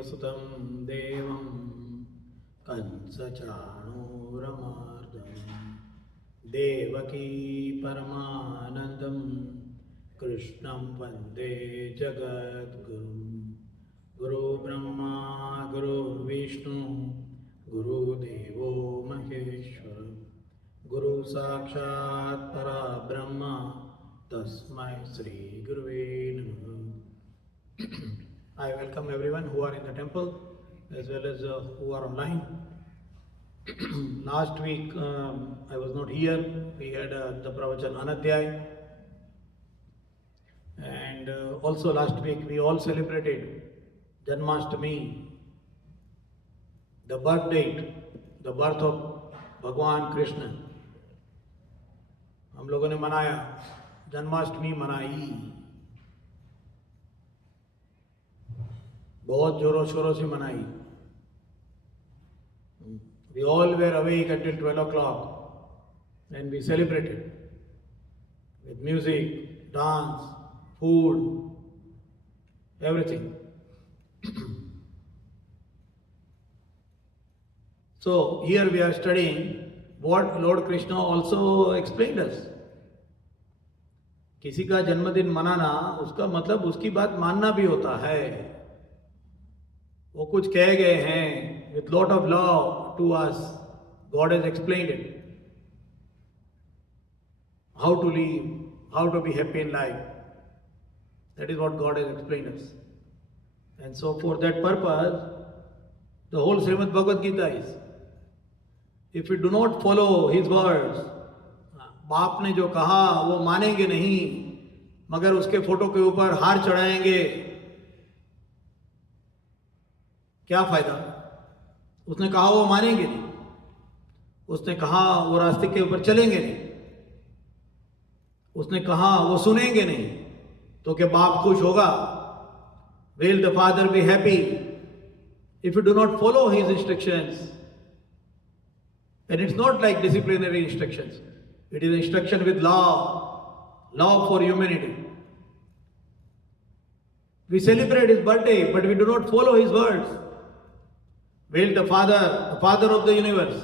वसुदेवसुतं देवं कंसचाणूरमर्दनं देवकी परमानन्दं कृष्णं वन्दे जगद्गुरुं। गुरुब्रह्मा गुरुर्विष्णु गुरुदेवो महेश्वर गुरु साक्षात् परब्रह्म तस्मै श्री गुरुवे नमः। I welcome everyone who are in the temple as well as who are online. Last week I was not here. We had the pravachan Anadhyay, and also last week we all celebrated Janmashtami, the birth date, the birth of Bhagwan Krishna. हम लोगों ने मनाया, जन्माष्टमी मनाई, बहुत जोरों शोरों से मनाई. We all were awake until 12 o'clock and we celebrated with music, dance, food, everything. So here we are studying what Lord Krishna also explained us. किसी का जन्मदिन मनाना उसका मतलब उसकी बात मानना भी होता है. वो कुछ कह गए हैं with lot of love to us. God has explained it. How to live, how to be happy in life. That is what God has explained us. And so for that purpose, the whole Srimad Bhagavad Gita is. If we do not follow His words, बाप ने जो कहा वो मानेंगे नहीं, मगर उसके photo के ऊपर हार चढ़ाएंगे, क्या फायदा? उसने कहा वो मानेंगे नहीं, उसने कहा वो रास्ते के ऊपर चलेंगे नहीं, उसने कहा वो सुनेंगे नहीं, तो क्या बाप खुश होगा? Will the father be happy if you do not follow his instructions? And it's not like disciplinary instructions. It is instruction with love for humanity. We celebrate his birthday, but we do not follow his words. Will the father of the universe,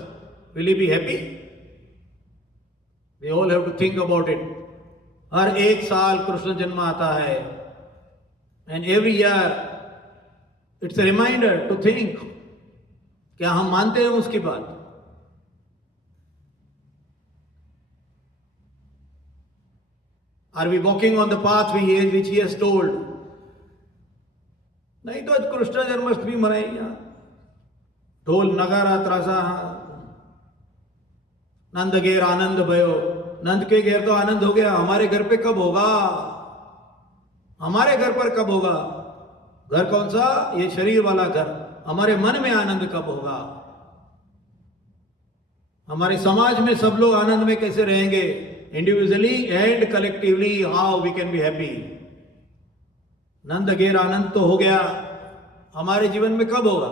will he be happy? We all have to think about it. हर एक साल कृष्ण जन्म आता है, and every year it's a reminder to think, क्या हम मानते हैं उसकी बात? Are we walking on the path which he has told? नहीं तो आज कृष्ण जन्माष्टमी मनाएंगे, ढोल नगारा त्रासा, नंद घेर आनंद भयो. नंद के घेर तो आनंद हो गया, हमारे घर पे कब होगा? हमारे घर पर कब होगा? घर कौन सा? ये शरीर वाला घर. हमारे मन में आनंद कब होगा? हमारे समाज में सब लोग आनंद में कैसे रहेंगे? Individually and collectively, how we can be happy. Nand घेर आनंद तो हो गया, हमारे जीवन में कब होगा?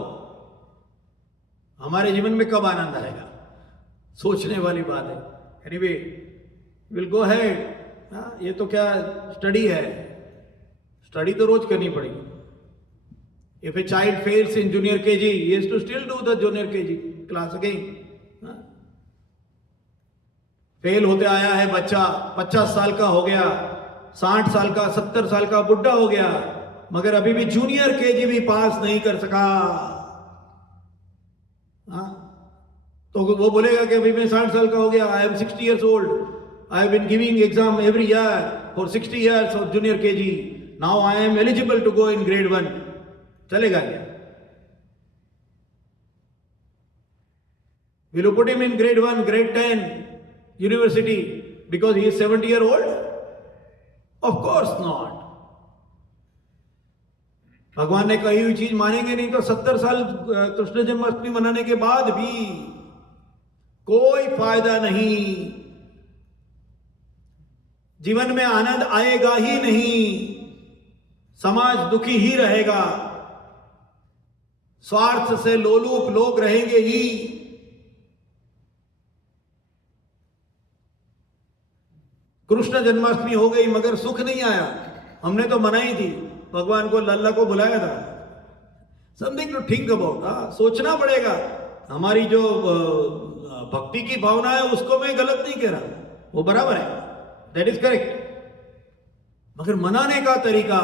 हमारे जीवन में कब आनंद आएगा? सोचने वाली बात है. Anyway, will go head. ये तो क्या स्टडी है, स्टडी तो रोज करनी पड़ेगी. If a child fails in junior KG, he has to still do the junior KG class again. Fail होते आया है बच्चा, 50 साल का हो गया, 60 साल का, 70 साल का बुढ़ा हो गया, मगर अभी भी जूनियर केजी भी पास नहीं कर सका. तो वो बोलेगा कि अभी मैं 60 साल का हो गया, I am 60 years old, I have been giving exam every year for 60 years of junior KG, now I am eligible to go in grade 1. चलेगा क्या? Will you put him in grade 1, grade 10, university because he is 70-year-old? Of course not. भगवान ने कही हुई चीज मानेंगे नहीं तो 70 साल कृष्ण जन्माष्टमी मनाने के बाद भी कोई फायदा नहीं. जीवन में आनंद आएगा ही नहीं, समाज दुखी ही रहेगा, स्वार्थ से लोलुप लोग रहेंगे ही. कृष्ण जन्माष्टमी हो गई मगर सुख नहीं आया. हमने तो मनाई थी, भगवान को लल्ला को बुलाया था, समथिंग टू थिंक अबाउट. सोचना पड़ेगा. हमारी जो भक्ति की भावना है उसको मैं गलत नहीं कह रहा, वो बराबर है, दैट इज करेक्ट. मगर मनाने का तरीका,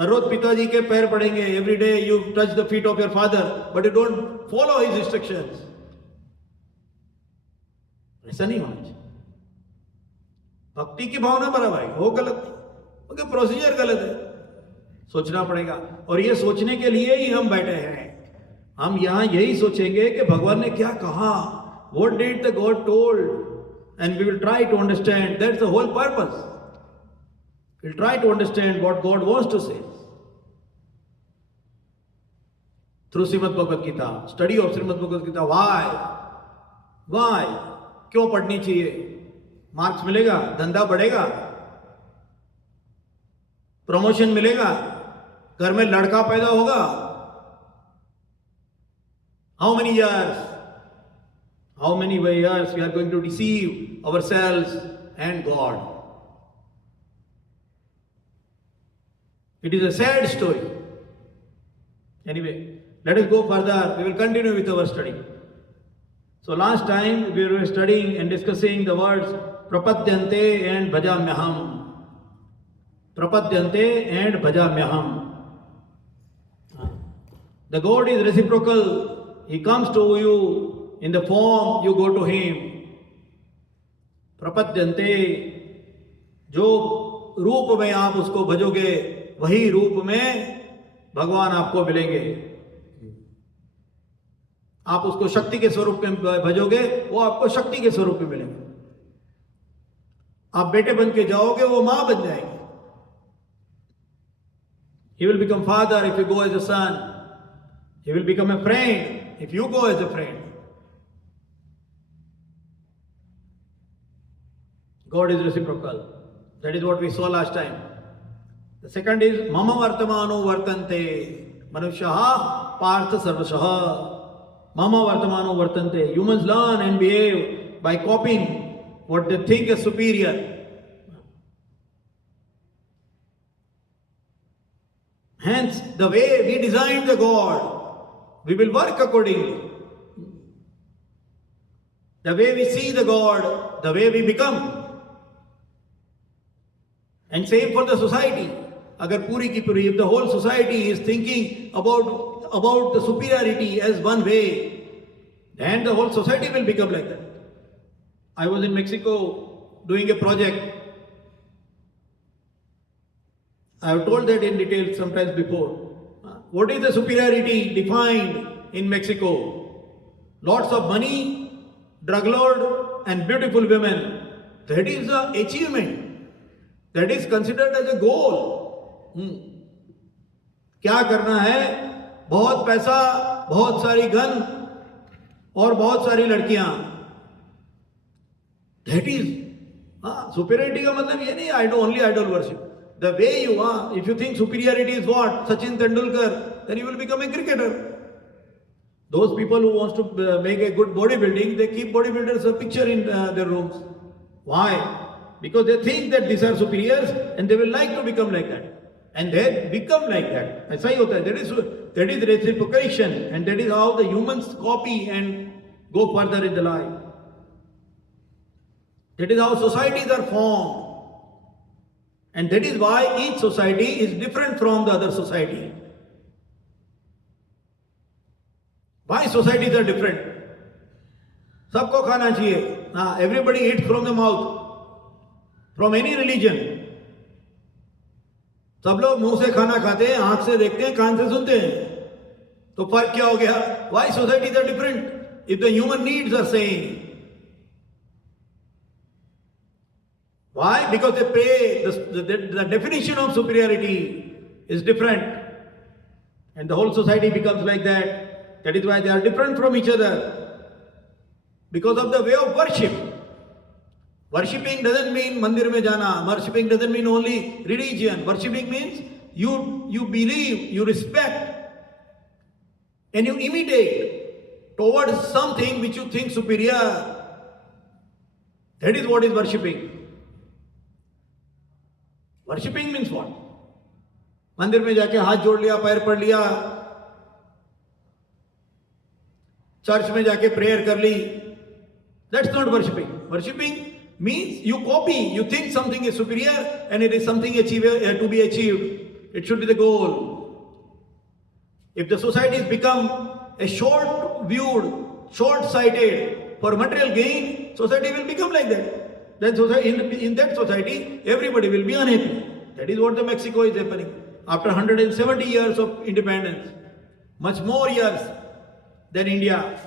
हर रोज पिताजी के पैर पड़ेंगे, every day you touch the feet of your father, but you don't follow his instructions. ऐसा नहीं होना चाहिए. भक्ति की भावना बराबर है, वो गलत नहीं, क्योंकि प्रोसीजर गलत है. सोचना पड़ेगा. और ये सोचने के लिए ही हम बैठे हैं. हम यहां यही सोचेंगे कि भगवान ने क्या कहा, what did the God told, and we will try to understand. That's the whole purpose. We'll try to understand what God wants to say through Srimad Bhagavad Gita, study of Srimad Bhagavad Gita. Why? क्यों पढ़नी चाहिए? Marks मिलेगा, धंधा बढ़ेगा, promotion मिलेगा, घर में लड़का पैदा होगा. How many years we are going to deceive ourselves and God? It is a sad story. Anyway, let us go further. We will continue with our study. So last time we were studying and discussing the words prapadyante and bhajamyaham. Prapadyante and bhajamyaham. The God is reciprocal. He comes to you in the form you go to Him. Prapadyante, जो रूप में आप उसको भजोगे, वही रूप में भगवान आपको मिलेंगे. आप उसको शक्ति के स्वरूप में भजोगे, वो आपको शक्ति के स्वरूप में मिलेंगे. आप बेटे बन के जाओगे, वो मां बन जाएंगे. He will become father if you go as a son. He will become a friend if you go as a friend. God is reciprocal. That is what we saw last time. The second is mama vartamano vartante. Manushyaha partha sarvashaha. Mama vartamano vartante. Humans learn and behave by copying what they think is superior. Hence, the way we designed the God, we will work accordingly. The way we see the God, the way we become. And same for the society. Agar puri ki puri, if the whole society is thinking about the superiority as one way, then the whole society will become like that. I was in Mexico doing a project. I have told that in detail sometimes before. What is the superiority defined in Mexico? Lots of money, drug lord, and beautiful women. That is the achievement. That is considered as a goal. क्या करना है? बहुत पैसा, बहुत सारी gun और बहुत सारी लड़कियां. That is superiority का मतलब ये नहीं only idol worship. The way you are, if you think superiority is what? Sachin Tendulkar, then you will become a cricketer. Those people who wants to make a good bodybuilding, they keep bodybuilders a picture in their rooms. Why? Because they think that these are superiors and they will like to become like that. And they become like that. ऐसा ही होता है. That is reciprocation, and that is how the humans copy and go further in the life. That is how societies are formed. And that is why each society is different from the other society. Why societies are different? सबको खाना चाहिए. Everybody eats from the mouth. From any religion. सब लोग मुंह से खाना खाते हैं, आंख से देखते हैं, कान से सुनते हैं. तो फर्क क्या हो गया? Why societies are different? If the human needs are same. Why? Because they pay, the definition of superiority is different. And the whole society becomes like that. That is why they are different from each other. Because of the way of worship. Worshipping doesn't mean mandir mein jana. Worshipping doesn't mean only religion. Worshipping means you believe, you respect, and you imitate towards something which you think superior. That is what is worshipping. Worshipping means what? मंदिर में जाके हाथ जोड़ लिया, पैर पड़ लिया, church में जाके प्रेयर कर ली. That's not worshipping. Worshipping means you copy, you think something is superior and it is something to be achieved. It should be the goal. If the society has become a short-viewed, short-sighted for material gain, society will become like that. Then in that society, everybody will be unhappy. That is what the Mexico is happening. After 170 years of independence, much more years than India.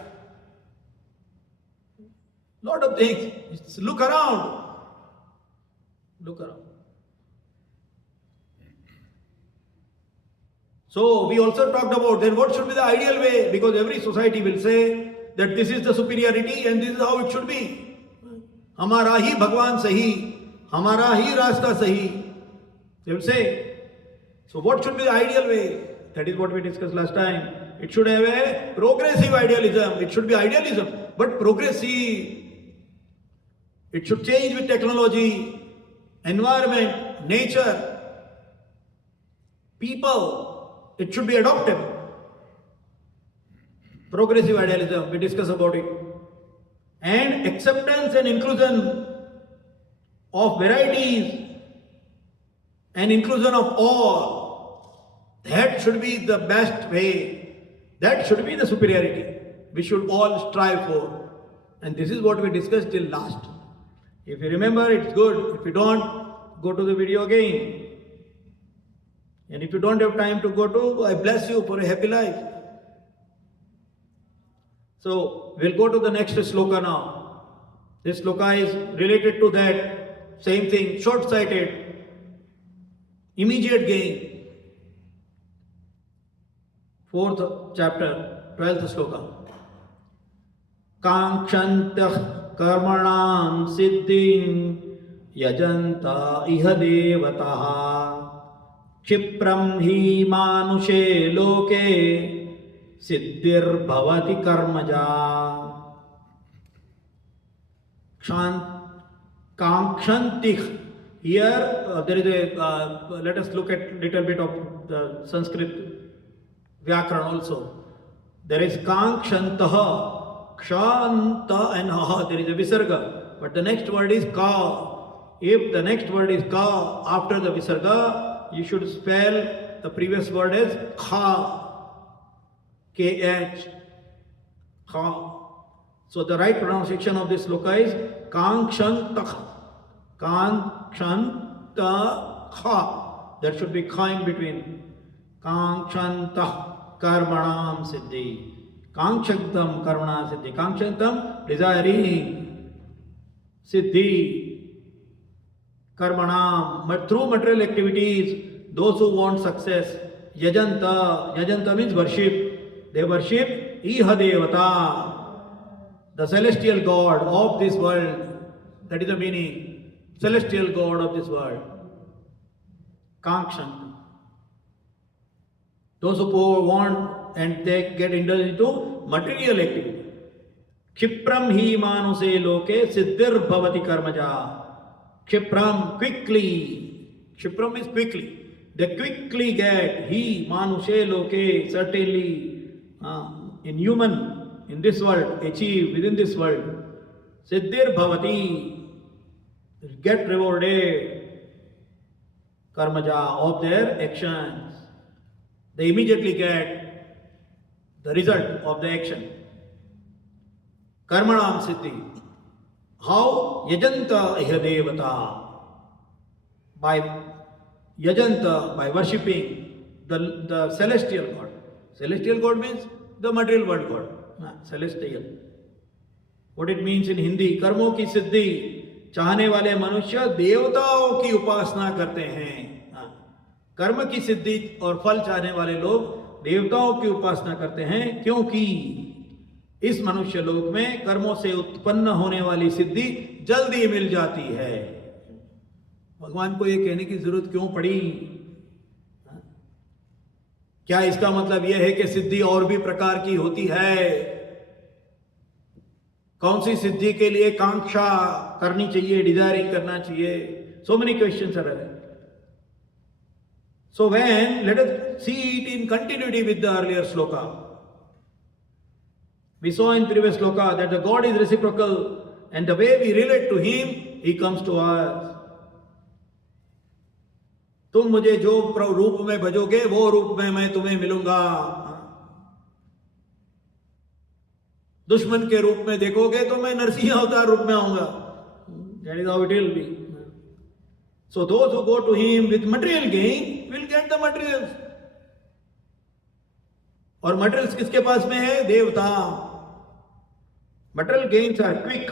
Lot of things. Just look around. Look around. So we also talked about then what should be the ideal way, because every society will say that this is the superiority and this is how it should be. हमारा ही भगवान सही, हमारा ही रास्ता सही. They will say. So what should be the ideal way? That is what we discussed last time. It should have a progressive idealism. It should be idealism, but progressive. It should change with technology, environment, nature, people. It should be adopted. Progressive idealism, we discuss about it. And acceptance and inclusion of varieties and inclusion of all. That should be the best way. That should be the superiority we should all strive for. And this is what we discussed till last. If you remember, it's good. If you don't, go to the video again. And if you don't have time to go to, I bless you for a happy life. So, we'll go to the next sloka now. This sloka is related to that same thing, short-sighted, immediate gain. 4th chapter, 12th sloka. Kankshantah karmanam siddhim yajanta iha devataha क्षिप्रम ही मानुषे लोके सिद्धिर्भवति कर्मजा. Kankshantih. Here there is a let us look at little bit of the Sanskrit Vyakaran also. There is Kankshantah, Kshanta and Ha. There is a Visarga, but the next word is Ka. If the next word is Ka after the Visarga, you should spell the previous word as Kha. K-H. Kha. So the right pronunciation of this sloka is Kankshantah. Kankshantah. There should be Kha in between. Kankshantah karmanam siddhi. Kangshantam karmana siddhi. Kangshantam, desiring. Siddhi. Karmanam, but through material activities, those who want success. Yajanta. Yajanta means worship. They worship Iha Devata, the celestial god of this world. That is the meaning. Celestial god of this world. Kankshanta. Those who want and they get indulged into material activity. Kshipram hi manuse loke siddhir bhavati karmaja. Kshipram, quickly. Kshipram means quickly. They quickly get, he, manushe, loke, certainly, in human, in this world, achieve within this world. Siddhir bhavati, get rewarded, karmaja, of their actions. They immediately get the result of the action. Karmanam siddhi. How? Yajanta iha devata. By yajanta, by worshipping the celestial God. Celestial God means the material world God. Celestial. What it means in Hindi, कर्मों की सिद्धि चाहने वाले मनुष्य देवताओं की उपासना करते हैं. कर्म की सिद्धि और फल चाहने वाले लोग देवताओं की उपासना करते हैं, क्योंकि इस मनुष्य लोक में कर्मों से उत्पन्न होने वाली सिद्धि जल्दी मिल जाती है. भगवान को ये कहने की जरूरत क्यों पड़ी? क्या इसका मतलब यह है कि सिद्धि और भी प्रकार की होती है? कौन सी सिद्धि के लिए कांक्षा करनी चाहिए, डिजायरिंग करना चाहिए? So many questions are there. So let us see it in continuity with the earlier sloka. We saw in previous sloka that the God is reciprocal, and the way we relate to Him, He comes to us. तुम मुझे जो रूप में भजोगे वो रूप में मैं तुम्हें मिलूंगा. दुश्मन के रूप में देखोगे तो मैं नरसिंह अवतार रूप में आऊंगा. That is how it will be. So those who go to Him with material gain will get the materials. और materials किसके पास में है? देवता. Material gains are quick,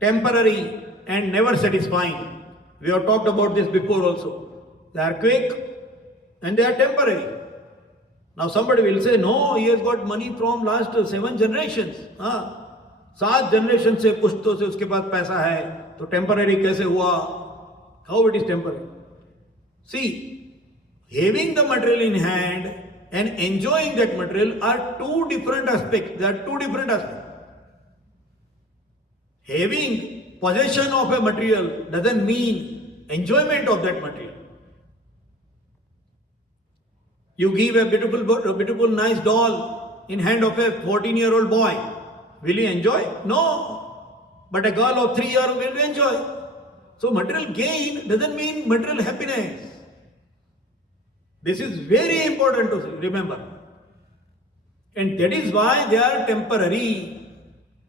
temporary, and never satisfying. We have talked about this before also. They are quick and they are temporary. Now somebody will say, no, he has got money from last 7 generations. 7 generations से पुश्तों से उसके पास पैसा है, तो temporary कैसे हुआ? How it is temporary? See, having the material in hand and enjoying that material are two different aspects. They are two different aspects. Having possession of a material doesn't mean enjoyment of that material. You give a beautiful, nice doll in hand of a 14-year-old boy. Will he enjoy? No. But a girl of 3 years will enjoy. So material gain doesn't mean material happiness. This is very important to remember. And that is why they are temporary.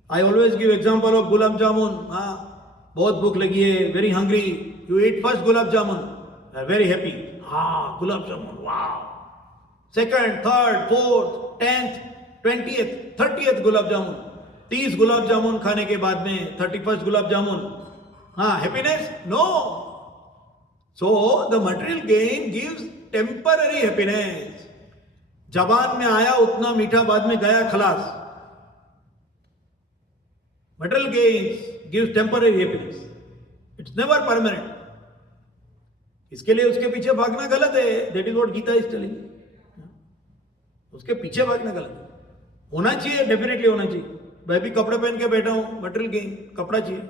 I always give example of gulab jamun. बहुत भूख लगी है, very hungry. You eat first gulab jamun. You are very happy. Gulab jamun, wow. Second, third, fourth, 10th, 20th, 30th gulab jamun. 30 gulab jamun खाने के बाद में 31st gulab jamun. Happiness? No. So the material gain gives temporary happiness. जबान में आया उतना मीठा, बाद में गया खलास. Material gains gives temporary happiness. It's never permanent. इसके लिए उसके पीछे भागना गलत है. That is what Gita is telling. उसके पीछे भागना गलत है. होना चाहिए, डेफिनेटली होना चाहिए. मैं भी कपड़े पहन के बैठा हूं, मटेरियल गेन, कपड़ा चाहिए.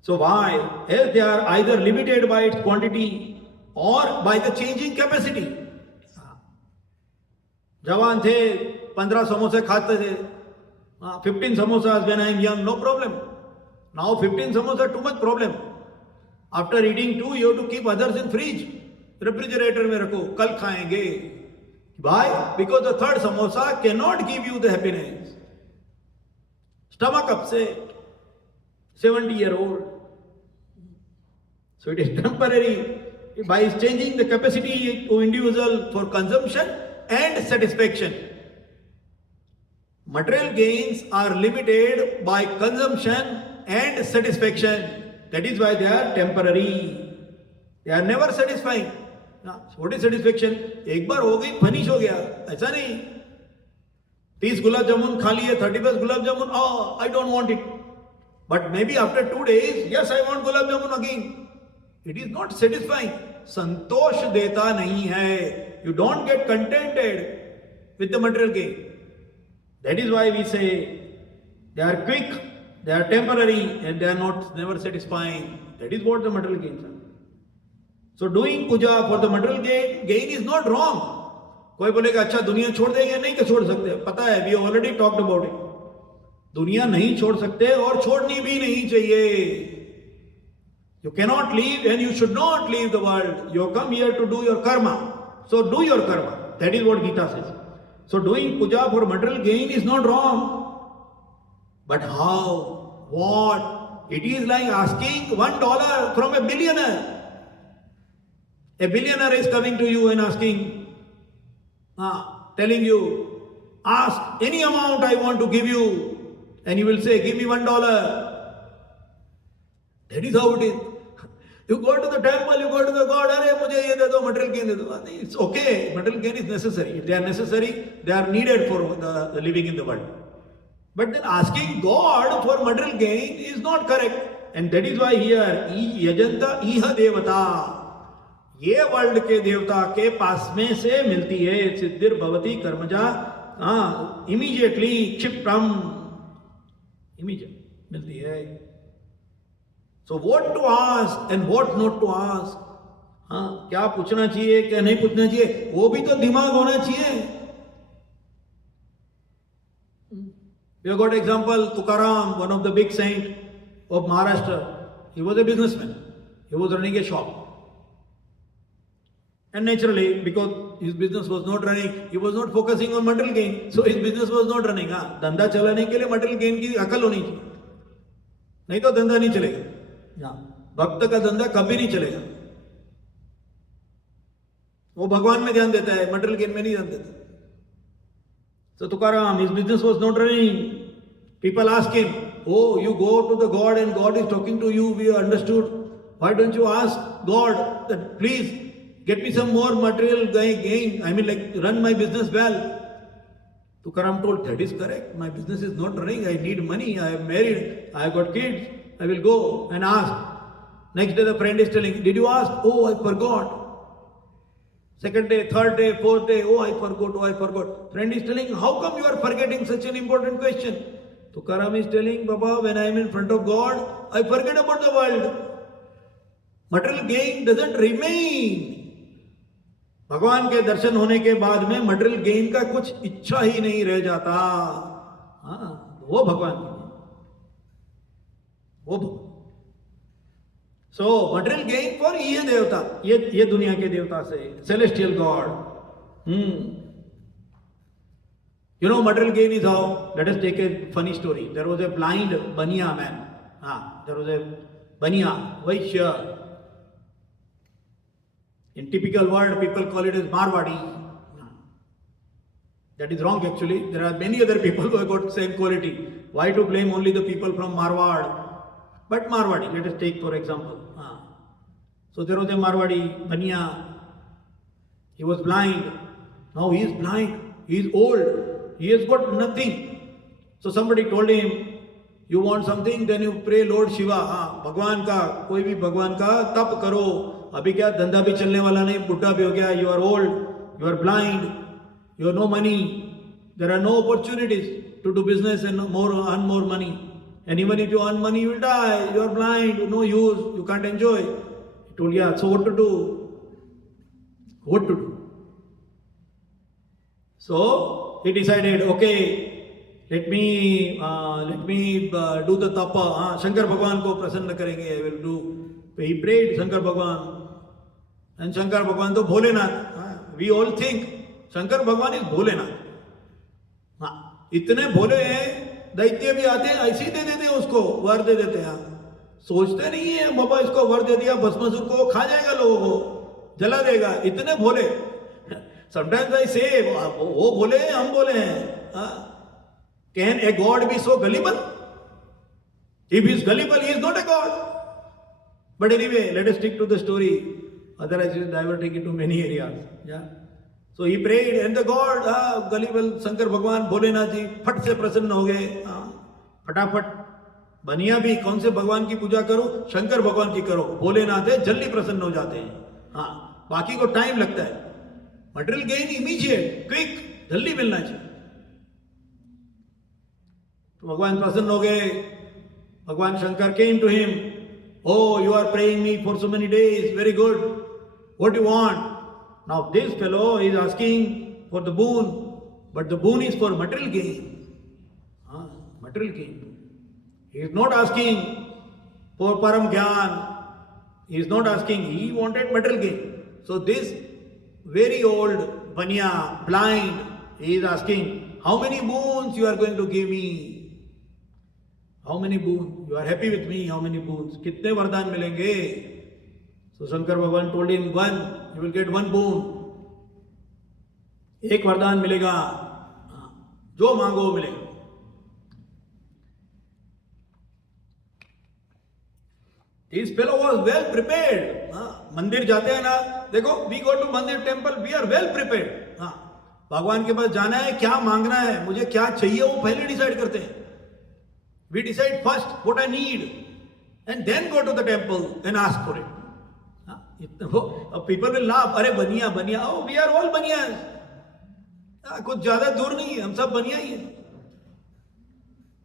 So why? As they are either limited by its quantity or by the changing capacity. जवान थे, 15 समोसे खाते थे. 15 samosas when I am young, no problem. Now 15 samosa too much problem. After eating 2, you have to keep others in fridge. Refrigerator में रखो, कल खाएंगे. Why? Because the third samosa cannot give you the happiness. Stomach upset. 70-year-old. So it is temporary by changing the capacity to individual for consumption and satisfaction. Material gains are limited by consumption and satisfaction. That is why they are temporary. They are never satisfying. What is satisfaction? एक बार हो गई, finish हो गया, ऐसा नहीं. 30 गुलाब जामुन खा लिए, 31st gulab jamun, I don't want it. But maybe after 2 days, yes, I want gulab jamun again. It is not satisfying. संतोष देता नहीं है. You don't get contented with the material gain. That is why we say they are quick, they are temporary, and they are never satisfying. That is what the material gains are. So doing puja for the material gain is not wrong. कोई बोलेगा अच्छा दुनिया छोड़ देंगे, नहीं तो छोड़ सकते. पता है, we have already talked about it. दुनिया नहीं छोड़ सकते और छोड़नी भी नहीं चाहिए. You cannot leave and you should not leave the world. You have come here to do your karma. So do your karma. That is what Gita says. So doing puja for material gain is not wrong. But how? What? It is like asking $1 from a billionaire. A billionaire is coming to you and asking, telling you, ask any amount I want to give you. And you will say, give me $1. That is how it is. You go to the temple, you go to the God, अरे मुझे ये दे दो, material gain दे दो. It's okay, material gain is necessary. If they are necessary, they are needed for the living in the world. But then asking God for material gain is not correct. And that is why here, yajanta iha devata. ये world के देवता के पास में से मिलती है. सिद्धिर भवती कर्मजा, immediately क्षिप्रम, immediate मिलती है. So what to ask and what not to ask? हाँ, क्या पूछना चाहिए क्या नहीं पूछना चाहिए, वो भी तो दिमाग होना चाहिए. We have got example Tukaram, one of the big saint of Maharashtra. He was a businessman. He was running a shop. And naturally, because his business was not running, he was not focusing on material gain. So his business was not running. हाँ, धंधा चलाने के लिए material gain की अकल होनी चाहिए. नहीं तो धंधा नहीं चलेगा. भक्त का धंधा कभी नहीं चलेगा. वो भगवान में ध्यान देता है, material gain में नहीं ध्यान देता. So Tukaram, his business was not running. People ask him, "Oh, you go to the God and God is talking to you. We understood. Why don't you ask God that please get me some more material gain? I mean, like run my business well." Tukaram told, "That is correct. My business is not running. I need money. I am married. I have got kids. I will go and ask." Next day, the friend is telling, "Did you ask? Oh, I forgot." Second day, third day, fourth day, "Oh, I forgot, oh, I forgot." Friend is telling, "How come you are forgetting such an important question?" Tukaram is telling, "Baba, when I am in front of God, I forget about the world. Material gain doesn't remain." भगवान के दर्शन होने के बाद में material gain का कुछ इच्छा ही नहीं रह जाता. हाँ, वो भगवान वो सो मटेरियल गेन फॉर ये देवता, ये दुनिया के देवता से celestial God. You know, material gain is how. Let us take a funny story. There was a blind Baniya man. There was a Baniya, Vaishya. In typical word, people call it as Marwadi. That is wrong actually. There are many other people who have got same quality. Why to blame only the people from Marwad? But Marwadi, let us take for example. So there was a Marwadi, Baniya. He was blind. Now he is blind. He is old. He has got nothing. So somebody told him, "You want something? Then you pray Lord Shiva." भगवान का, कोई भी भगवान का तप करो. अभी क्या धंधा भी चलने वाला नहीं, बुढ़ा भी हो गया. You are old. You are blind. You have no money. There are no opportunities to do business and earn more money. And even if you earn money, you will die. You are blind. No use. You can't enjoy. He told, "Yeah. So what to do? What to do?" So he decided, okay, let me do the tapa. Shankar Bhagwan ko prasanna karenge. I will do. He prayed Shankar Bhagwan. And Shankar Bhagwan to Bholenath. We all think Shankar Bhagwan is Bholenath. इतने भोले हैं, दैत्य भी आते हैं ऐसे ही दे देते हैं, उसको वर दे देते हैं. सोचते नहीं है बाबा इसको वर दे दिया, भस्मासुर को खा जाएगा, लोगों को जला देगा. इतने भोले. Sometimes I say, वो बोले हैं, हम बोले हैं. Can a god be so gullible? If he is gullible, he is not a god. But anyway, let us stick to the story. Otherwise, we are diverting into many areas. Yeah. So he prayed, and the god, gullible Shankar Bhagwan, Bholenath ji, फट से प्रसन्न हो गए. फटाफट. बनिया भी कौन से भगवान की पूजा करो? शंकर भगवान की करो. भोलेनाथ है, जल्दी प्रसन्न हो जाते हैं. बाकी को टाइम लगता है. मटेरियल गेन इमीडिएट, क्विक, जल्दी मिलना चाहिए. तो भगवान प्रसन्न हो गए. भगवान Shankar came to him. "Oh, you are praying me for so many days. Very good. What do you want?" Now this fellow is asking for the boon, but the boon is for material gain. Material gain. He is not asking for param gyan. He is not asking. He wanted material gain. So this very old Baniya, blind, he is asking, "How many boons you are going to give me? How many boons? You are happy with me? How many boons? कितने वरदान मिलेंगे?" So Shankar Bhagwan told him, "One, you will get one boon. एक वरदान मिलेगा, जो मांगो मिलेगा." This fellow was well prepared. मंदिर जाते हैं ना, देखो, we go to मंदिर temple, we are well prepared. भगवान के पास जाना है, क्या मांगना है, मुझे क्या चाहिए, वो पहले डिसाइड करते हैं. We decide first what I need, and then go to the temple and ask for it. People will laugh. अरे बनिया बनिया. Oh, we are all बनियास. कुछ ज्यादा दूर नहीं है, हम सब बनिया ही है.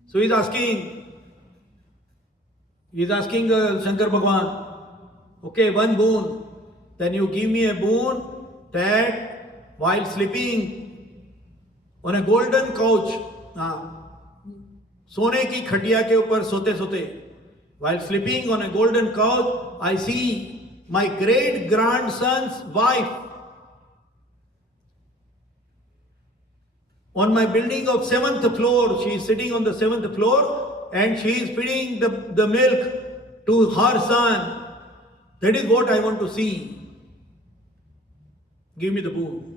So he is asking Shankar Bhagwan, okay, one boon. then you give me a boon that while sleeping on a golden couch, सोने की खटिया के ऊपर सोते सोते, while sleeping on a golden couch, I see my great grandson's wife on my building of 7th floor. She is sitting on the 7th floor and she is feeding the milk to her son. That is what I want to see. Give me the boon.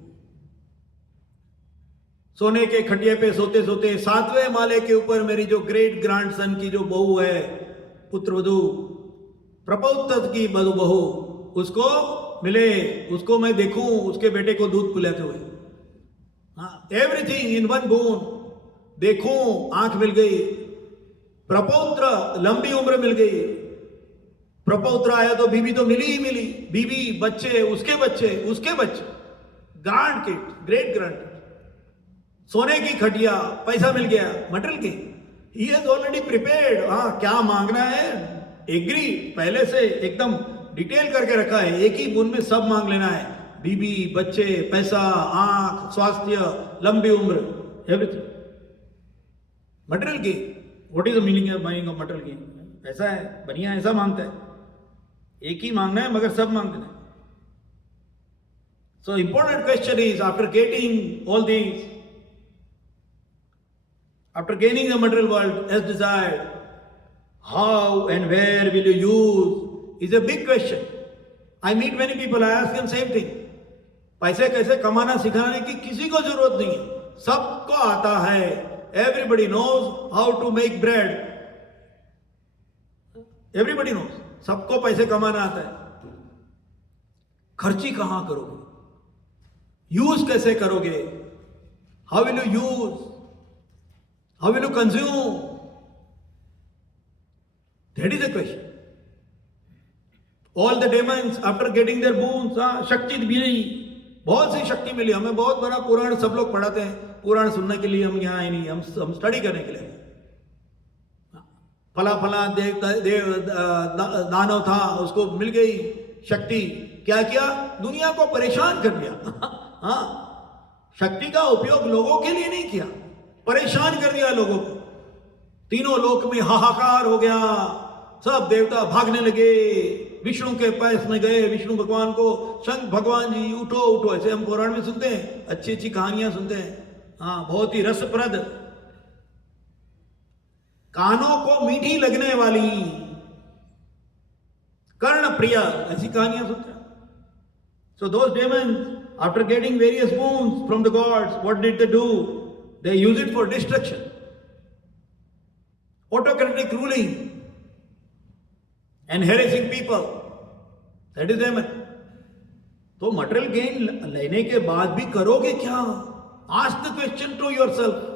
सोने के खटिया पे सोते सोते 7वें माले के ऊपर मेरी जो ग्रेट ग्रैंडसन की जो बहू है, पुत्र वधू, प्रपौत्र की बहू, उसको मिले, उसको मैं देखूं, उसके बेटे को दूध पिलाते हुए. एवरीथिंग इन वन बून. देखूं, आंख मिल गई. प्रपौत्र, लंबी उम्र मिल गई. प्रपौत्र आया तो बीबी तो मिली ही मिली. बीबी, बच्चे, उसके बच्चे, उसके बच्चे, ग्रैंड किड, ग्रेट ग्रैंड. सोने की खटिया, पैसा मिल गया, मटेरियल की. He has already prepared. क्या मांगना है, एग्री, पहले से एकदम डिटेल करके रखा है. एक ही बूंद में सब मांग लेना है. बीबी, बच्चे, पैसा, आंख, स्वास्थ्य, लंबी उम्र, एवरीथिंग. मटेरियल की. What is the meaning of material की? ऐसा है, बढ़िया ऐसा मांगता है. एक ही मांगना है मगर सब मांग देना है. So important question is, after getting all these, after gaining the material world as desired, how and where will you use is a big question. I meet many people, I ask them same thing. पैसे कैसे कमाना सिखाने की किसी को जरूरत नहीं है, सबको आता है. Everybody knows how to make bread. Everybody knows. सबको पैसे कमाना आता है. खर्ची कहां करोगे, यूज कैसे करोगे, how will you use, how will you consume, that is the question. All the demons after getting their boons, शक्ति मिली, बहुत सी शक्ति मिली. हमें बहुत बड़ा पुराण सब लोग पढ़ाते हैं, पुराण सुनने के लिए हम यहाँ आए नहीं, हम स्टडी करने के लिए. फला फला देव दानव था, उसको मिल गई शक्ति. क्या किया, दुनिया को परेशान कर दिया. शक्ति का उपयोग लोगों के लिए नहीं किया, परेशान कर दिया लोगों को. तीनों लोक में हाहाकार हो गया, सब देवता भागने लगे, विष्णु के पास में गए. विष्णु भगवान को, शंख भगवान जी उठो उठो, ऐसे हम पुराण में सुनते हैं, अच्छी अच्छी कहानियां सुनते हैं. बहुत ही रसप्रद, कानों को मीठी लगने वाली, कर्ण प्रिय, ऐसी कहानियां सुनते हैं. So those demons, after getting various boons from the gods, what did they do? They use it for destruction, autocratic ruling, and harassing people. That is demon. तो मटेरियल गेन लेने के बाद भी करोगे क्या? Ask the question to yourself.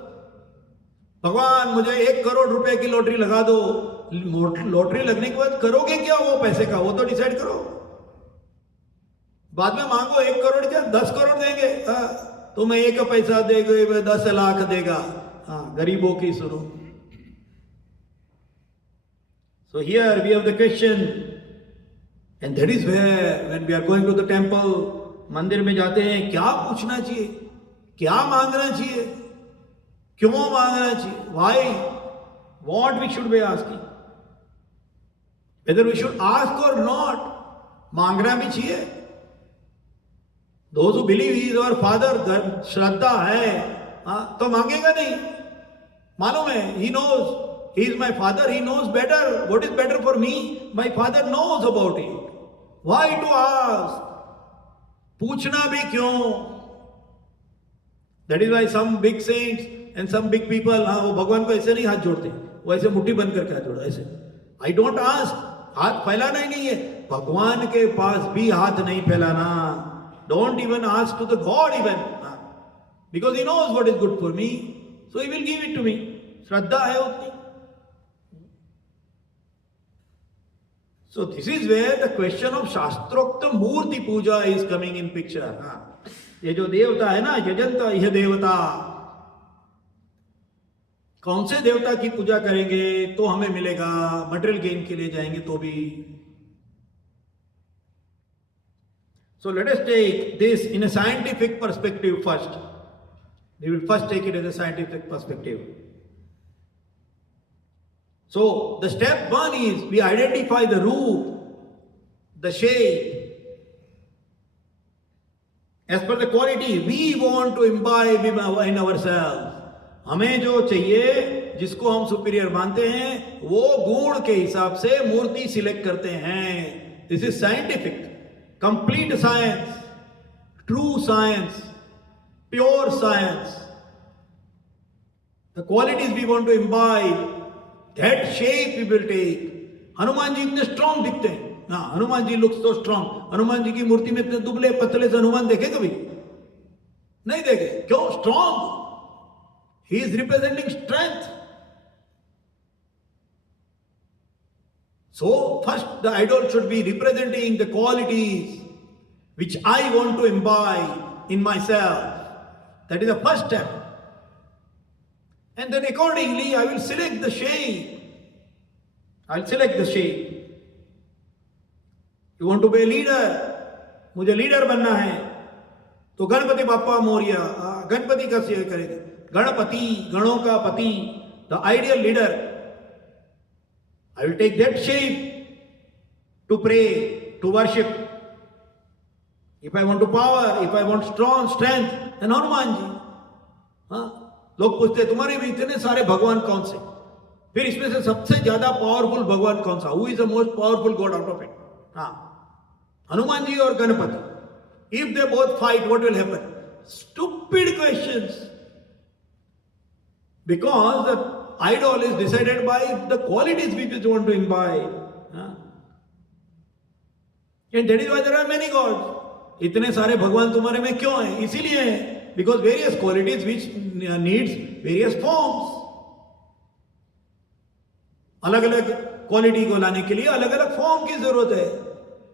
भगवान मुझे 1 करोड़ रुपए की लॉटरी लगा दो. लॉटरी लगने के बाद करोगे क्या वो पैसे का, वो तो डिसाइड करो. बाद में मांगो 1 करोड़ क्या 10 करोड़ देंगे, तुम्हें 1 पैसा देंगे, 10 लाख देगा. गरीबों की सुनो. So here we have the question, and that is where when we are going to the temple, मंदिर में जाते हैं, क्या पूछना चाहिए, क्या मांगना चाहिए, क्यों मांगना चाहिए, why, what we should be asking, whether we should ask or not. मांगना भी चाहिए. Those who believe he is our father, श्रद्धा है, तो मांगेगा नहीं. मालूम है, he knows, he is my father, he knows better what is better for me. My father knows about it. Why to ask? पूछना भी क्यों? That is why some big saints and some big people, वो भगवान को ऐसे नहीं हाथ जोड़ते, वो ऐसे मुट्ठी बंद करके हाथ जोड़ा ऐसे. I don't ask. हाथ फैलाना ही नहीं है, भगवान के पास भी हाथ नहीं फैलाना. Don't even ask to the God even, because he knows what is good for me, so he will give it to me. श्रद्धा है उतनी. So this is where the question of शास्त्रोक्त मूर्ति पूजा is coming in picture. ये जो देवता है ना, यजंता यह देवता, कौन से देवता की पूजा करेंगे तो हमें मिलेगा, मटेरियल गेन के लिए जाएंगे तो भी. So let us take this in a scientific perspective first. We will first take it as a scientific perspective. So the step one is we identify the root, the shape, as per the quality we want to imbibe in ourselves. हमें जो चाहिए, जिसको हम superior मानते हैं, वो गुण के हिसाब से मूर्ति सिलेक्ट करते हैं. This is scientific, complete science, true science, pure science. The qualities we want to imbibe, that shape we will take. Hanuman ji इतने स्ट्रांग दिखते हैं ना, Hanuman ji looks too strong. Hanuman ji की मूर्ति में इतने दुबले पतले से हनुमान देखे कभी? नहीं देखे. क्यों? Strong. He is representing strength. So first the idol should be representing the qualities which I want to imbibe in myself. That is the first step. And then accordingly I will select the shape. I will select the shape. You want to be a leader? मुझे leader बनना है, तो गणपति बाप्पा मोरिया. गणपति का सेवा करेगा. गणपति, गणों का पति, the ideal leader. I will take that shape to pray, to worship. If I want to power, if I want strong strength, then Hanuman ji. लोग पूछते हैं तुम्हारे भी इतने सारे भगवान कौन से, फिर इसमें से सबसे ज्यादा पावरफुल भगवान कौन सा? Who is the most powerful God out of it? Hanuman ji और Ganpati. If they both fight, what will happen? Stupid questions. Because the idol is decided by the qualities which you want to imbibe. And that is why there are many gods. इतने सारे भगवान तुम्हारे में क्यों हैं? इसीलिए हैं. Because various qualities which needs various forms. अलग अलग क्वालिटी को लाने के लिए अलग अलग फॉर्म की जरूरत है.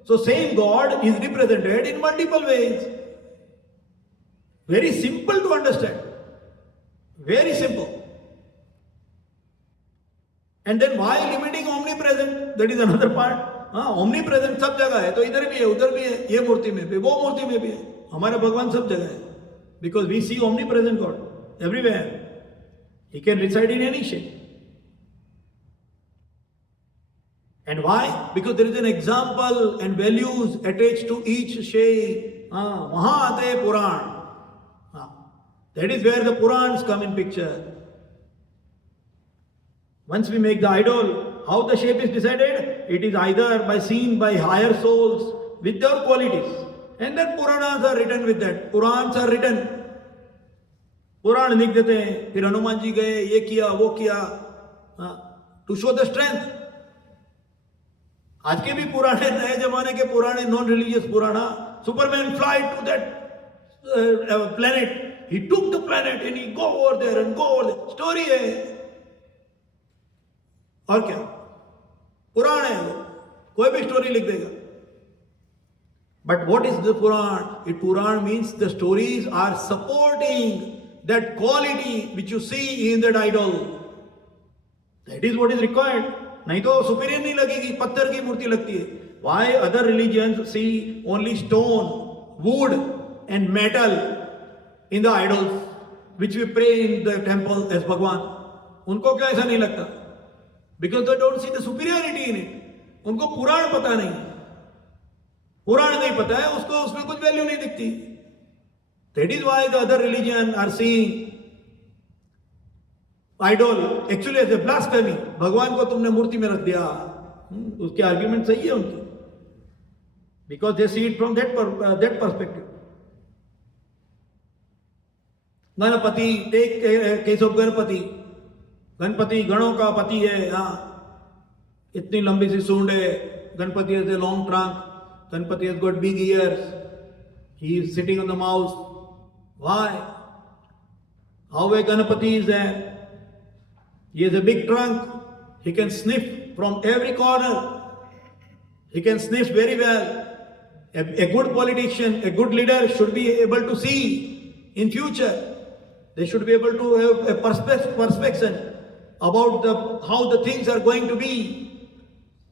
So same God is represented in multiple ways. Very simple to understand. Very simple. And then why limiting omnipresent? That is another part. omnipresent सब जगह है, तो इधर भी है, उधर भी है, ये मूर्ति में भी, वो मूर्ति में भी है. हमारा भगवान सब जगह है. Because we see omnipresent God everywhere. He can reside in any shape. And why? Because there is an example and values attached to each shape. वहां आते हैं पुराण. That is where the Purans come in picture. Once we make the idol, how the shape is decided? It is either by seen by higher souls with their qualities. And then Puranas are written with that. Purans are written. पुराण लिख देते हैं. फिर हनुमान जी गए, ये किया, वो किया, to show the strength. आज के भी पुराने, नए जमाने के पुराने, नॉन रिलीजियस पुराना. Superman fly to that planet. He took the planet and he go over there and go over there. Story है. और क्या? पुराण है वो. कोई भी स्टोरी लिख देगा. But what is the Puran? Puran means the stories are supporting that quality which you see in that idol. That is what is required. नहीं तो सुपीरियर नहीं लगेगी, पत्थर की मूर्ति लगती है. Why other religions see only stone, wood and metal in the idols which we pray in the temple as Bhagwan? उनको क्या ऐसा नहीं लगता? Because they don't see the superiority in it. उनको पुराण पता नहीं. पुराण नहीं पता है उसको, उसमें कुछ वैल्यू नहीं दिखती. That is why the other religion are seeing idol actually as a blasphemy. भगवान को तुमने मूर्ति में रख दिया. उसके आर्ग्यूमेंट सही है उनके. Because they see it from that perspective. Ganpati, take case of Ganpati. Ganpati गणों का पति है. इतनी लंबी सी सूंड है. Ganpati has a long trunk. Ganpati has got big ears. He is sitting on the mouse. Why? How a Ganpati is there? He has a big trunk. He can sniff from every corner. He can sniff very well. A good politician, a good leader should be able to see in future. They should be able to have a perspective about how the things are going to be.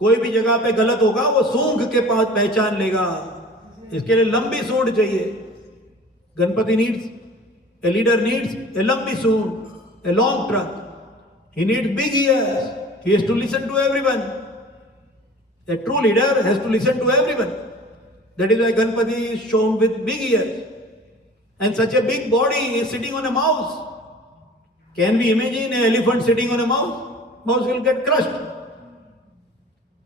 कोई भी जगह पे गलत होगा वो सूंघ के पास पहचान लेगा. इसके लिए लंबी सूंड चाहिए. Ganpati needs, a leader needs a लंबी सूंड, a long trunk. He needs big ears. He has to listen to everyone. A true leader has to listen to everyone. That is why Ganpati is shown with big ears. And such a big body is sitting on a mouse. Can we imagine an elephant sitting on a mouse? Mouse will get crushed.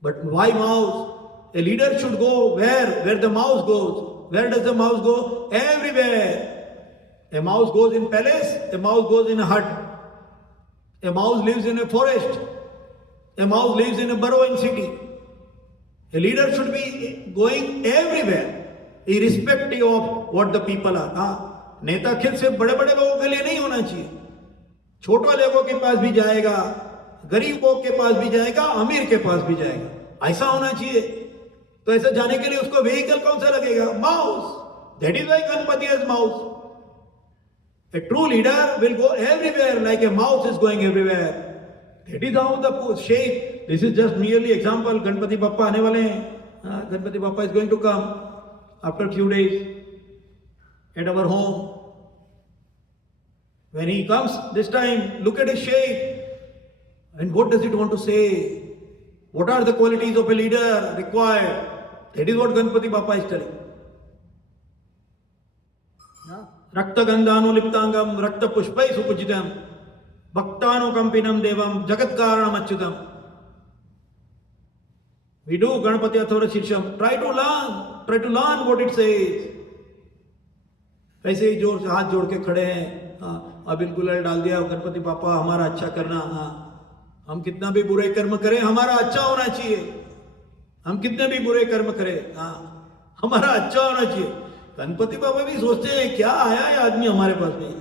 But why mouse? A leader should go where the mouse goes. Where does the mouse go? Everywhere. A mouse goes in palace, a mouse goes in a hut. A mouse lives in a forest. A mouse lives in a burrowing city. A leader should be going everywhere, irrespective of what the people are. हाँ, नेता खिल सिर्फ बड़े बड़े लोगों के लिए नहीं होना चाहिए. छोटे लोगों के पास भी जाएगा, गरीबों के पास भी जाएगा, अमीर के पास भी जाएगा. ऐसा होना चाहिए. तो ऐसा जाने के लिए उसको व्हीकल कौन सा लगेगा? Mouse. That is why Ganpati has mouse. A true leader will go everywhere like a mouse is going everywhere. That is how the shape. This is just merely example. Ganpati Bappa आने वाले हैं. Ganpati Bappa is going to come after few days at our home. When he comes this time, look at his shape. And what does it want to say? What are the qualities of a leader required? That is what Ganpati Bappa is telling. रक्तगंधानुलिप्तांगम रक्तपुष्पै सुपूजितम भक्तानुकंपिनम Devam जगत्कारणम Achyutam. We do Ganpati Athara Shirsham. Try to learn what it says. ऐसे ही जोर से हाथ जोड़ के खड़े हैं. अभी गुलाल डाल दिया. गणपति पापा हमारा अच्छा करना. हम कितना भी बुरे कर्म करें हमारा अच्छा होना चाहिए. हम कितने भी बुरे कर्म करें हमारा अच्छा होना चाहिए. गणपति बाबा भी सोचते हैं क्या आया है आदमी हमारे पास नहीं.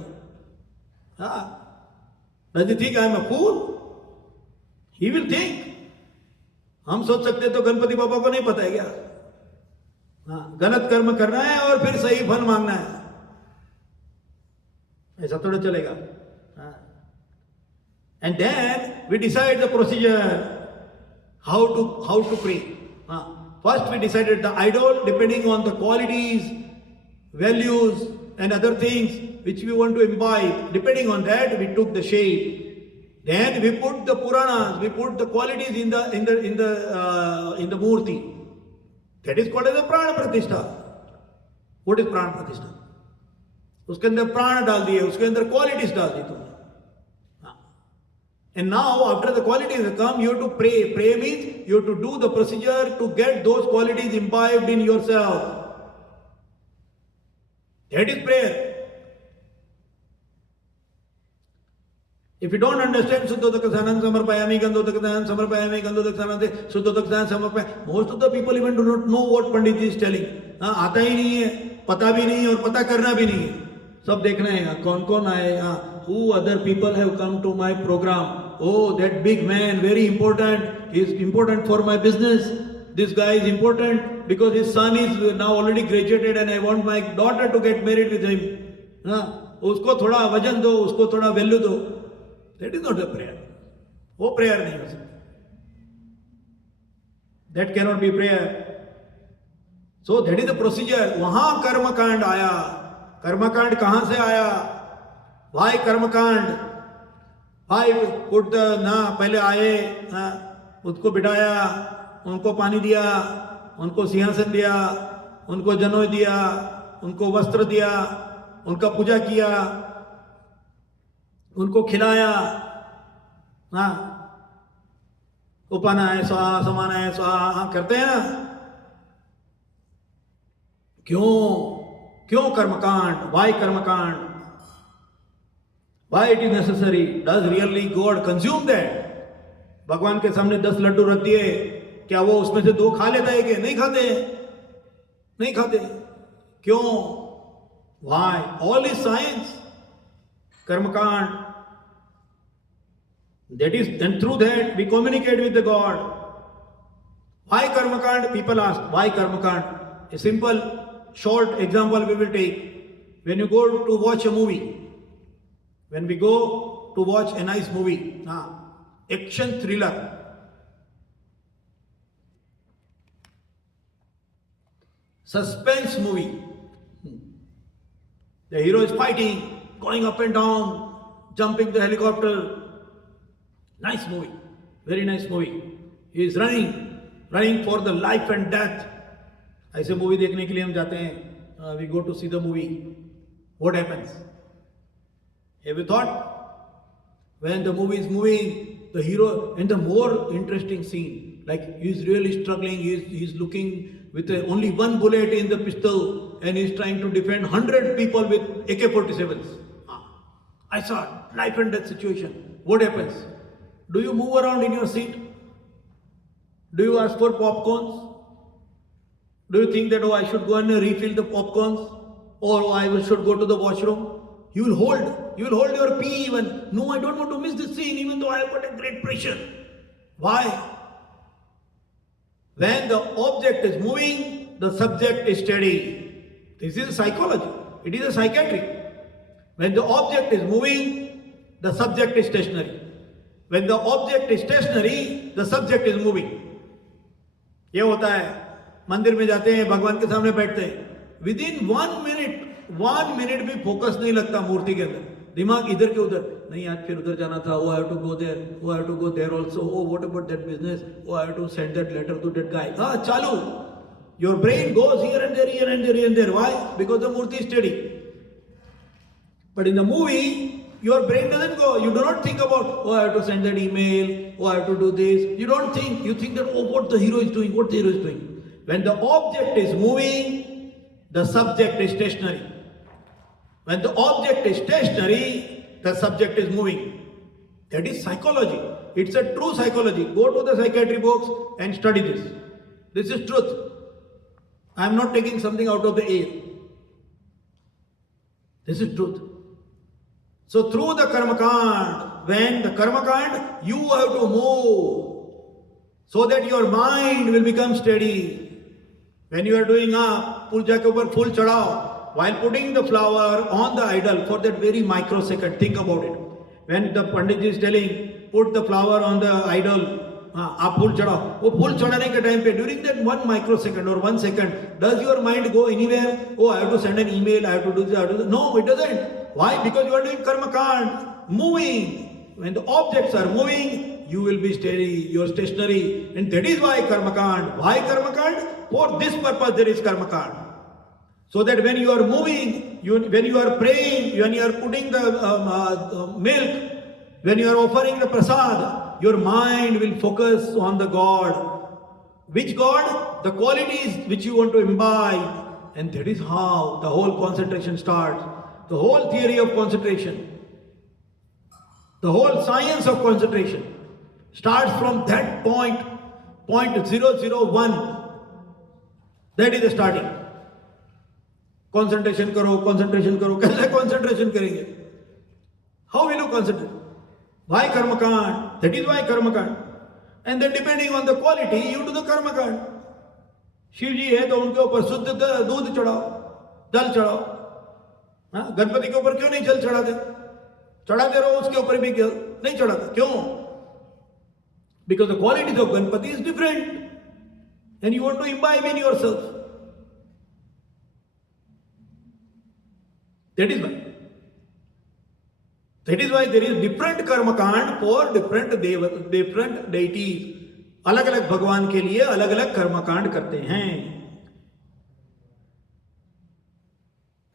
Does he think I am a fool? He will think. हम सोच सकते तो गणपति बाबा को नहीं पता है क्या? गलत कर्म करना है और फिर सही फल मांगना है. ऐसा थोड़ा चलेगा. And then we decide the procedure how to pray. First we decided the idol depending on the qualities, values and other things which we want to imbibe. Depending on that we took the shape. Then we put the Puranas, we put the qualities in the Murti. That is called as a Prana Pratishtha. What is Prana Pratishtha? उसके अंदर प्राण डाल दिए, उसके अंदर qualities डाल दी तुमने. And now after the qualities have come, you have to pray. Pray means you have to do the procedure to get those qualities imbibed in yourself. That is prayer. If you don't understand Suddhodaksanan Samarpayami, Gandhodaksanan Samarpayami, Gandhodaksanan Suddhodaksanan Samarpayami, most of the people even do not know what Pandit is telling. आता ही नहीं है, पता भी नहीं है और पता करना भी नहीं है. सब देखना है कौन कौन आए. Who other people have come to my program? Oh, that big man, very important. He is important for my business. This guy is important because his son is now already graduated and I want my daughter to get married with him. उसको थोड़ा वजन दो, उसको थोड़ा value दो. That is not a prayer. वो prayer नहीं हो सकता. That cannot be prayer. So that is the procedure. वहां कर्मकांड आया. कर्मकांड कहां से आया? Why कर्मकांड? Why put the पहले आए, उसको बिठाया, उनको पानी दिया, उनको सिंहासन दिया, उनको जनेऊ दिया, उनको वस्त्र दिया, उनका पूजा किया, उनको खिलाया. उपानाय स्वाहा समानाय स्वाहा करते हैं ना. क्यों कर्मकांड? Why कर्मकांड? Why it is necessary? Does really God consume that? भगवान के सामने 10 लड्डू रख दिए, क्या वो उसमें से 2 खा लेता है कि नहीं खाते? नहीं खाते. क्यों? Why? All is science. कर्मकांड. That is, and through that we communicate with the God. Why कर्मकांड? People ask, why कर्मकांड? A simple, short example we will take. When you go to watch a movie, when we go to watch a nice movie, action thriller, suspense movie. The hero is fighting, going up and down, jumping the helicopter. Nice movie, very nice movie. He is running for the life and death. ऐसे movie देखने के लिए हम जाते हैं. We go to see the movie. What happens? Have you thought? When the movie is moving, the hero, and the more interesting scene, like he is really struggling, he is looking with only one bullet in the pistol, and he is trying to defend 100 people with AK-47s. I saw life and death situation. What happens? Do you move around in your seat? Do you ask for popcorns? Do you think that, oh, I should go and refill the popcorns? Or oh, I should go to the washroom? You will hold your pee even. No, I don't want to miss this scene even though I have got a great pressure. Why? When the object is moving, the subject is steady. This is psychology. It is a psychiatry. When the object is moving, the subject is stationary. When the object is stationary, the subject is moving. ये होता है. मंदिर में जाते हैं, भगवान के सामने बैठते हैं. Within 1 minute भी फोकस नहीं लगता मूर्ति के अंदर. दिमाग इधर के उधर. नहीं, आज फिर उधर जाना था. Oh, I have to go there. Oh, I have to go there also. Oh, what about that business? Oh, I have to send that letter to that guy. चालू. Your brain goes here and there, here and there, here and there. Why? Because the murti is steady. But in the movie, your brain doesn't go. You do not think about, oh, I have to send that email. Oh, I have to do this. You don't think. You think that, oh, what the hero is doing, what the hero is doing. When the object is moving, the subject is stationary. When the object is stationary, the subject is moving. That is psychology. It's a true psychology. Go to the psychiatry books and study this. This is truth. I am not taking something out of the air. This is truth. So through the karma kand, when the karma kand, you have to move so that your mind will become steady. When you are doing puja ke upar phul chadao, while putting the flower on the idol for that very microsecond, think about it. When the Pandit is telling, put the flower on the idol, आप फूल चढ़ाओ. वो फूल चढ़ाने के time पे during that 1 microsecond or 1 second, does your mind go anywhere? Oh, I have to send an email, I have to do this, I have to do that. No, it doesn't. Why? Because you are doing karma kand, moving. When the objects are moving, you will be steady, you are stationary, and that is why karma kand. Why karma kand? For this purpose there is karma kand. So that when you are moving, when you are praying, when you are putting the milk, when you are offering the prasad, your mind will focus on the God. Which God? The qualities which you want to imbibe. And that is how the whole concentration starts. The whole theory of concentration, the whole science of concentration starts from that point 001. That is the starting. Concentration karo. कैसे concentration करेंगे? How will you concentrate? Why karma kand? That is why karma kand. And then depending on the quality, you do the karma kand. Shiv ji है तो उनके ऊपर शुद्ध दूध चढ़ाओ, जल चढ़ाओ. गणपति के ऊपर क्यों नहीं जल चढ़ाते? चढ़ाते रहो, उसके ऊपर भी नहीं चढ़ाते. क्यों? Because the qualities of Ganpati is different. And you want to imbibe in yourself. That is why. That is why there is different karma kand for different deities. अलग अलग भगवान के लिए अलग अलग कर्म कांड करते हैं.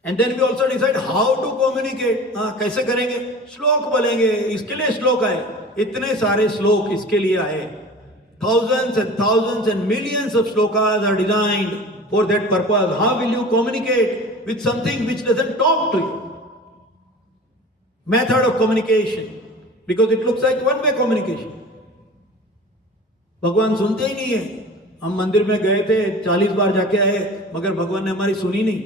And then we also decide how to communicate. कैसे करेंगे? श्लोक बोलेंगे. इसके लिए श्लोक आए. इतने सारे श्लोक इसके लिए आए. Thousands and millions of shlokas are designed for that purpose. How will you communicate with something which doesn't talk to you? Method of communication, because it looks like one-way communication. भगवान सुनते ही नहीं है. हम मंदिर में गए थे, 40 बार जाके आए, मगर भगवान ने हमारी सुनी नहीं.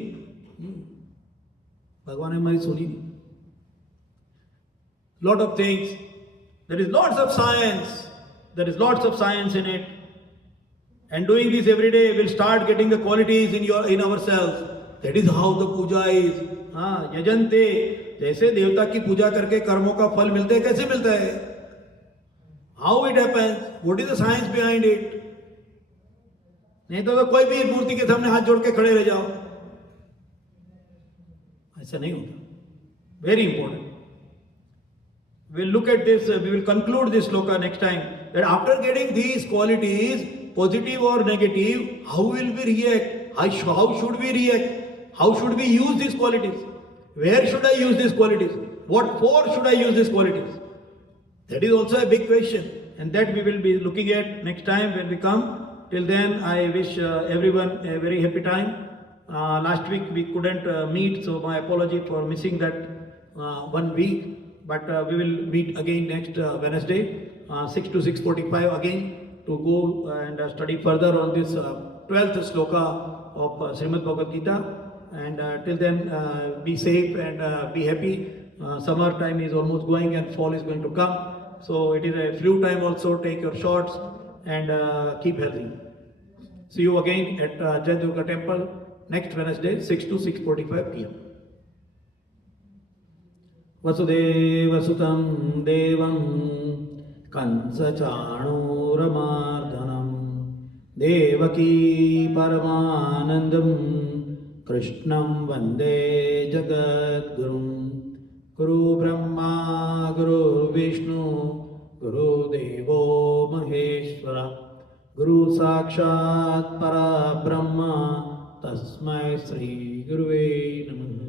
भगवान ने हमारी सुनी नहीं. Lot of things. There is lots of science. There is lots of science in it. And doing this every day will start getting the qualities in ourselves. That is how the puja is. यजन्ते, जैसे देवता की पूजा करके कर्मों का फल मिलते हैं. कैसे मिलता है? How it happens? What is the science behind it? नहीं तो कोई भी मूर्ति के सामने हाथ जोड़ के खड़े रह जाओ, ऐसा नहीं होता. Very important. We'll look at this, we will conclude this sloka next time, that after getting these qualities, positive or negative, how will we react? How should we react? How should we use these qualities? Where should I use these qualities? What for should I use these qualities? That is also a big question, and that we will be looking at next time when we come. Till then, I wish everyone a very happy time. Last week we couldn't meet, so my apology for missing that 1 week. But we will meet again next Wednesday, 6 to 6:45 again, to go and study further on this 12th sloka of Srimad Bhagavad Gita. And till then, be safe and be happy. Summer time is almost going and fall is going to come. So it is a flu time also. Take your shots and keep healthy. See you again at Jai Durga Temple next Wednesday, 6 to 6:45 p.m. वसुदेवसुतं देवं कंसचाणूरमार्दनं देवकी परमानन्दं कृष्णं वन्दे जगद्गुरुं. गुरु ब्रह्मा गुरुर्विष्णु गुरुदेवो महेश्वर गुरु साक्षात् परब्रह्म तस्मै श्री गुरुवे नमः.